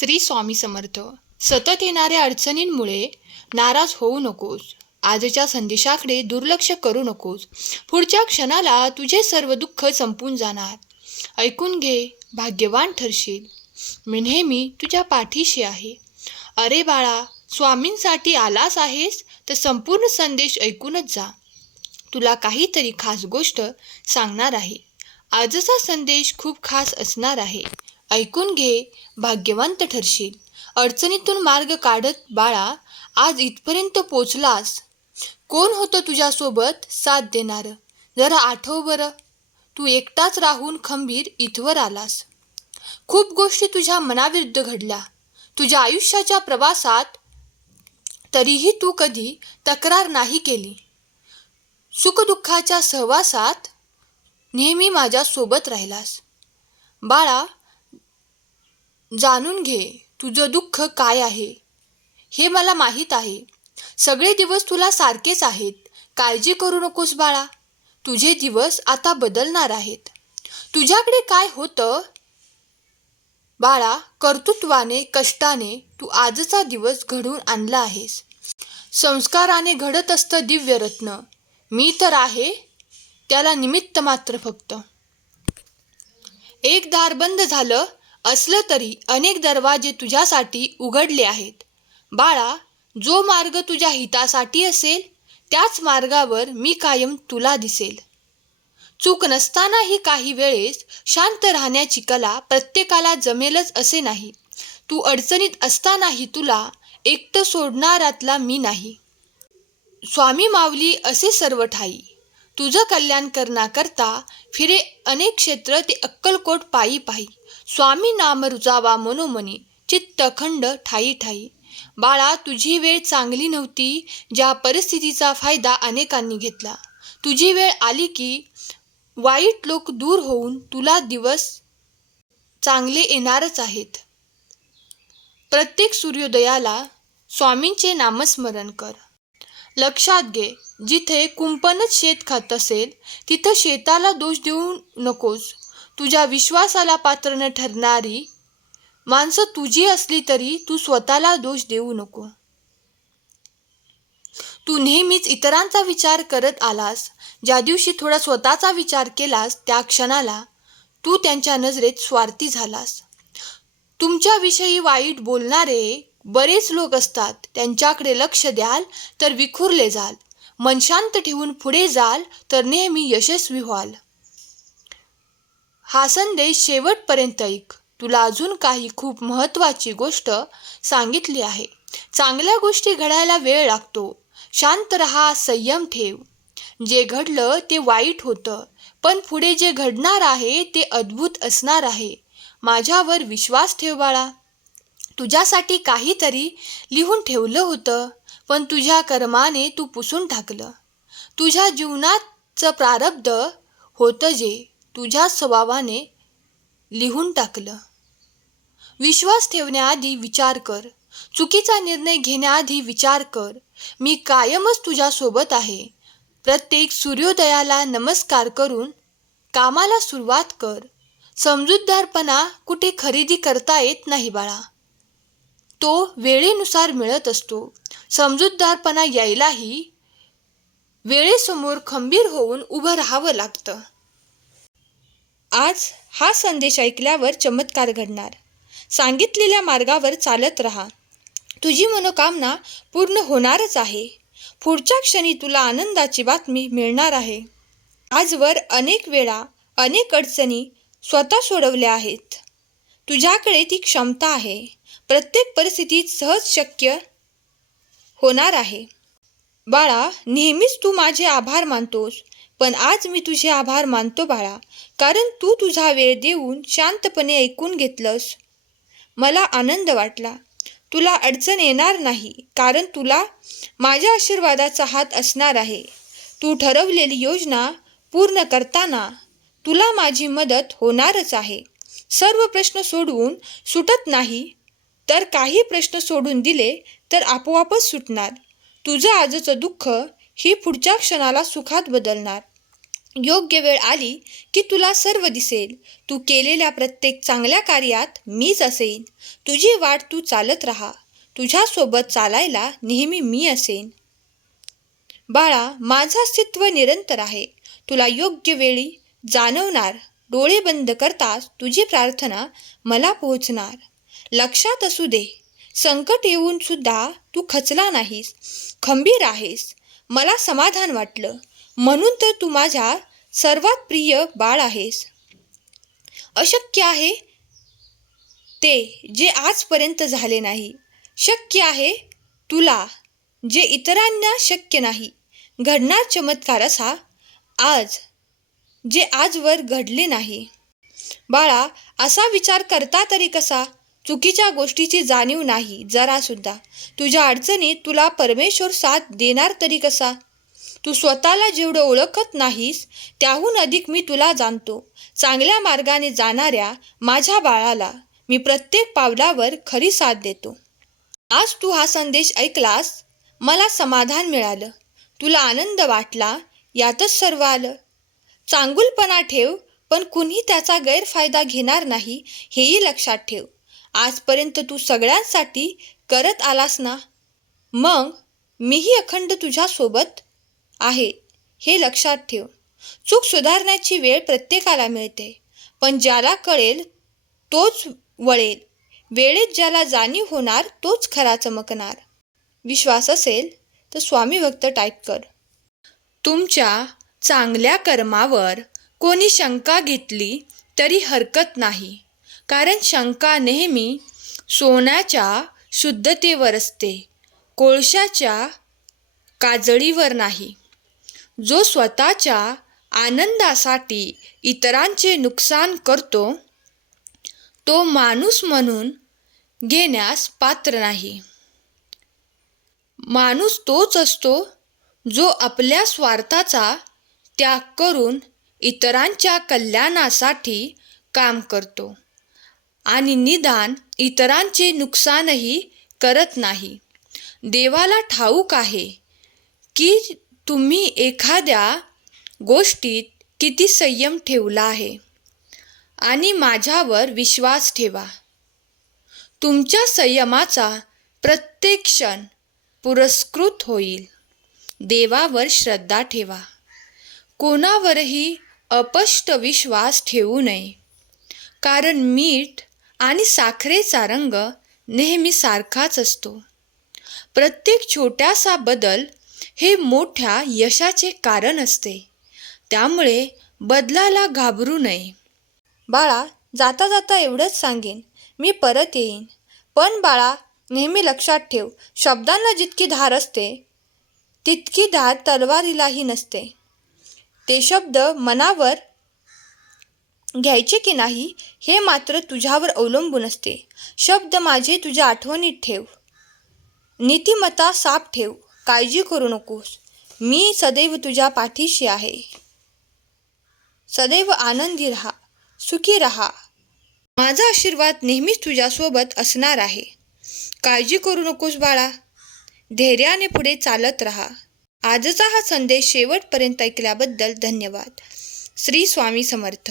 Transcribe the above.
श्री स्वामी समर्थ सतत येणाऱ्या अडचणींमुळे नाराज होऊ नकोस. आजच्या संदेशाकडे दुर्लक्ष करू नकोस. पुढच्या क्षणाला तुझे सर्व दुःख संपून जाणार. ऐकून घे भाग्यवान ठरशील. मी नेहमी तुझ्या पाठीशी आहे. अरे बाळा स्वामींसाठी आलास आहेस तर संपूर्ण संदेश ऐकूनच जा. तुला काहीतरी खास गोष्ट सांगणार आहे. आजचा संदेश खूप खास असणार आहे. ऐकून घे भाग्यवंत ठरशील अडचणीतून मार्ग काढत बाळा आज इथपर्यंत पोचलास. कोण होतं तुझ्यासोबत साथ देणारं? जरा आठव बरं. तू एकटाच राहून खंबीर इथवर आलास. खूप गोष्टी तुझ्या मनाविरुद्ध घडल्या. तुझ्या आयुष्याच्या प्रवासात तरीही तू कधी तक्रार नाही केली. सुखदुःखाच्या सहवासात नेहमी माझ्यासोबत राहिलास. बाळा जाणून घे तुझं दुःख काय आहे? हे मला माहीत आहे. सगळे दिवस तुला सारखेच आहेत. काळजी करू नकोस बाळा. तुझे दिवस आता बदलणार आहेत. तुझ्याकडे काय होतं? बाळा कर्तृत्वाने कष्टाने तू आजचा दिवस घडवून आणला आहेस. संस्काराने घडत असतं दिव्य रत्न मी तर आहे त्याला निमित्त मात्र फक्त. एक दार बंद झालं असलं तरी अनेक दरवाजे तुझ्यासाठी उघडले आहेत. बाळा जो मार्ग तुझ्या हितासाठी असेल त्याच मार्गावर मी कायम तुला दिसेल. चूक नसतानाही काही वेळेस शांत राहण्याची कला प्रत्येकाला जमेलच असे नाही. तू अडचणीत असतानाही तुला एकटं सोडणारातला मी नाही. स्वामी माऊली असे सर्व ठाई. तुझं कल्याण करण्याकरता फिरे अनेक क्षेत्र ते अक्कलकोट पायी पायी. स्वामी नाम रुजावा मनोमनी चित्तखंड ठाई ठाई. बाळा तुझी वेळ चांगली नव्हती ज्या परिस्थितीचा फायदा अनेकांनी घेतला. तुझी वेळ आली की वाईट लोक दूर होऊन तुला दिवस चांगले येणारच आहेत. प्रत्येक सूर्योदयाला स्वामींचे नामस्मरण कर. लक्षात घे जिथे कुंपणच शेत खात असेल तिथं शेताला दोष देऊ नकोस. तुझ्या विश्वासाला पात्र न ठरणारी माणसं तुझी असली तरी तू स्वतःला दोष देऊ नको. तू नेहमीच इतरांचा विचार करत आलास ज्या दिवशी थोडा स्वतःचा विचार केलास त्या क्षणाला तू त्यांच्या नजरेत स्वार्थी झालास. तुमच्याविषयी वाईट बोलणारे बरेच लोक असतात त्यांच्याकडे लक्ष द्याल तर विखुरले जाल. मन शांत ठेवून पुढे जाल तर नेहमी यशस्वी व्हाल. हा संदेश शेवटपर्यंत ऐक. तुला अजून काही खूप महत्त्वाची गोष्ट सांगितली आहे. चांगल्या गोष्टी घडायला वेळ लागतो. शांत रहा संयम ठेव. जे घडलं ते वाईट होतं पण पुढे जे घडणार आहे ते अद्भुत असणार आहे. माझ्यावर विश्वास ठेव बाळा. तुझ्यासाठी काहीतरी लिहून ठेवलं होतं पण तुझ्या कर्माने तू पुसून टाकलं. तुझ्या जीवनाचं प्रारब्ध होतं जे तुझ्या स्वभावाने लिहून टाकलं. विश्वास ठेवण्याआधी विचार कर. चुकीचा निर्णय घेण्याआधी विचार कर. मी कायमच तुझ्यासोबत आहे. प्रत्येक सूर्योदयाला नमस्कार करून कामाला सुरुवात कर. समजूतदारपणा कुठे खरेदी करता येत नाही बाळा. तो वेळेनुसार मिळत असतो. समजूतदारपणा यायलाही वेळेसमोर खंबीर होऊन उभं राहावं लागतं. आज हा संदेश ऐकल्यावर चमत्कार घडणार. सांगितलेल्या मार्गावर चालत राहा. तुझी मनोकामना पूर्ण होणारच आहे. पुढच्या क्षणी तुला आनंदाची बातमी मिळणार आहे. आजवर अनेक वेळा अनेक अडचणी स्वतः सोडवल्या आहेत. तुझ्याकडे ती क्षमता आहे. प्रत्येक परिस्थितीत सहज शक्य होणार आहे. बाळा नेहमीच तू माझे आभार मानतोस पण आज मी तुझे आभार मानतो बाळा कारण तू तुझा वेळ देऊन शांतपणे ऐकून घेतलंस. मला आनंद वाटला. तुला अडचण येणार नाही कारण तुला माझ्या आशीर्वादाचा हात असणार आहे. तू ठरवलेली योजना पूर्ण करताना तुला माझी मदत होणारच आहे. सर्व प्रश्न सोडवून सुटत नाही तर काही प्रश्न सोडून दिले तर आपोआपच सुटणार. तुझं आजचं दुःख ही पुढच्या क्षणाला सुखात बदलणार. योग्य वेळ आली की तुला सर्व दिसेल. तू केलेल्या प्रत्येक चांगल्या कार्यात मीच असेन. तुझी वाट तू चालत राहा. तुझ्यासोबत चालायला नेहमी मी असेन. बाळा माझं अस्तित्व निरंतर आहे. तुला योग्य वेळी जाणवणार. डोळे बंद करताच तुझी प्रार्थना मला पोहोचणार. लक्षात असू दे. संकट येऊन सुद्धा तू खचला नाहीस. खंबीर आहेस. मला समाधान वाटलं. म्हणून तर तू माझ्या सर्वात प्रिय बाळ आहेस. अशक्य आहे ते जे आजपर्यंत झाले नाही. शक्य आहे तुला जे इतरांना शक्य नाही. घडणार चमत्कार असा आज जे आजवर घडले नाही. बाळा असा विचार करता तरी कसा? चुकीच्या गोष्टीची जाणीव नाही जरासुद्धा. तुझ्या अडचणीत तुला परमेश्वर साथ देणार तरी कसा? तू स्वतःला जेवढं ओळखत नाहीस त्याहून अधिक मी तुला जाणतो. चांगल्या मार्गाने जाणाऱ्या माझ्या बाळाला मी प्रत्येक पावलावर खरी साथ देतो. आज तू हा संदेश ऐकलास मला समाधान मिळालं. तुला आनंद वाटला यातच सर्व आलं. चांगुलपणा ठेव पण कुणी त्याचा गैरफायदा घेणार नाही हेही लक्षात ठेव. आजपर्यंत तू सगळ्यांसाठी करत आलास ना? मग मीही अखंड तुझ्यासोबत आहे हे लक्षात ठेव. चूक सुधारण्याची वेळ प्रत्येकाला मिळते पण ज्याला कळेल तोच वळेल. वेळेत ज्याला जाणीव होणार तोच खरा चमकणार. विश्वास असेल तर स्वामी भक्त टाईप कर. तुमच्या चांगल्या कर्मावर कोणी शंका घेतली तरी हरकत नाही. कारण शंका नेहमी सोन्याच्या शुद्धतेवर असते कोळशाच्या काजळीवर नाही. जो स्वतःच्या आनंदासाठी इतरांचे नुकसान करतो तो माणूस म्हणून घेण्यास पात्र नाही. माणूस तोच असतो जो आपल्या स्वार्थाचा त्याग करून इतरांच्या कल्याणासाठी काम करतो. आणि निदान इतरांचे नुकसानही करत नाही. देवाला ठाऊक आहे की तुम्ही एखाद्या गोष्टीत किती संयम ठेवला आहे आणि माझ्यावर विश्वास ठेवा. तुमच्या संयमाचा प्रत्येक क्षण पुरस्कृत होईल. देवावर श्रद्धा ठेवा. कोणावरही अपष्ट विश्वास ठेवू नये. कारण मीठ आणि साखरेचा रंग नेहमी सारखाच असतो. प्रत्येक छोट्यासा बदल हे मोठ्या यशाचे कारण असते. त्यामुळे बदलाला घाबरू नये. बाळा जाता जाता एवढंच सांगेन. मी परत येईन. पण बाळा नेहमी लक्षात ठेव शब्दांना जितकी धार असते तितकी धार तलवारीलाही नसते. ते शब्द मनावर घ्यायचे की नाही हे मात्र तुझ्यावर अवलंबून असते. शब्द माझे तुझ्या आठवणीत ठेव. नीतिमत्ता साफ ठेव. काळजी करू नकोस. मी सदैव तुझ्या पाठीशी आहे. सदैव आनंदी राहा. सुखी राहा. माझा आशीर्वाद नेहमीच तुझ्यासोबत असणार आहे. काळजी करू नकोस बाळा. धैर्याने पुढे चालत राहा. आजचा हा संदेश शेवटपर्यंत ऐकल्याबद्दल धन्यवाद. श्री स्वामी समर्थ.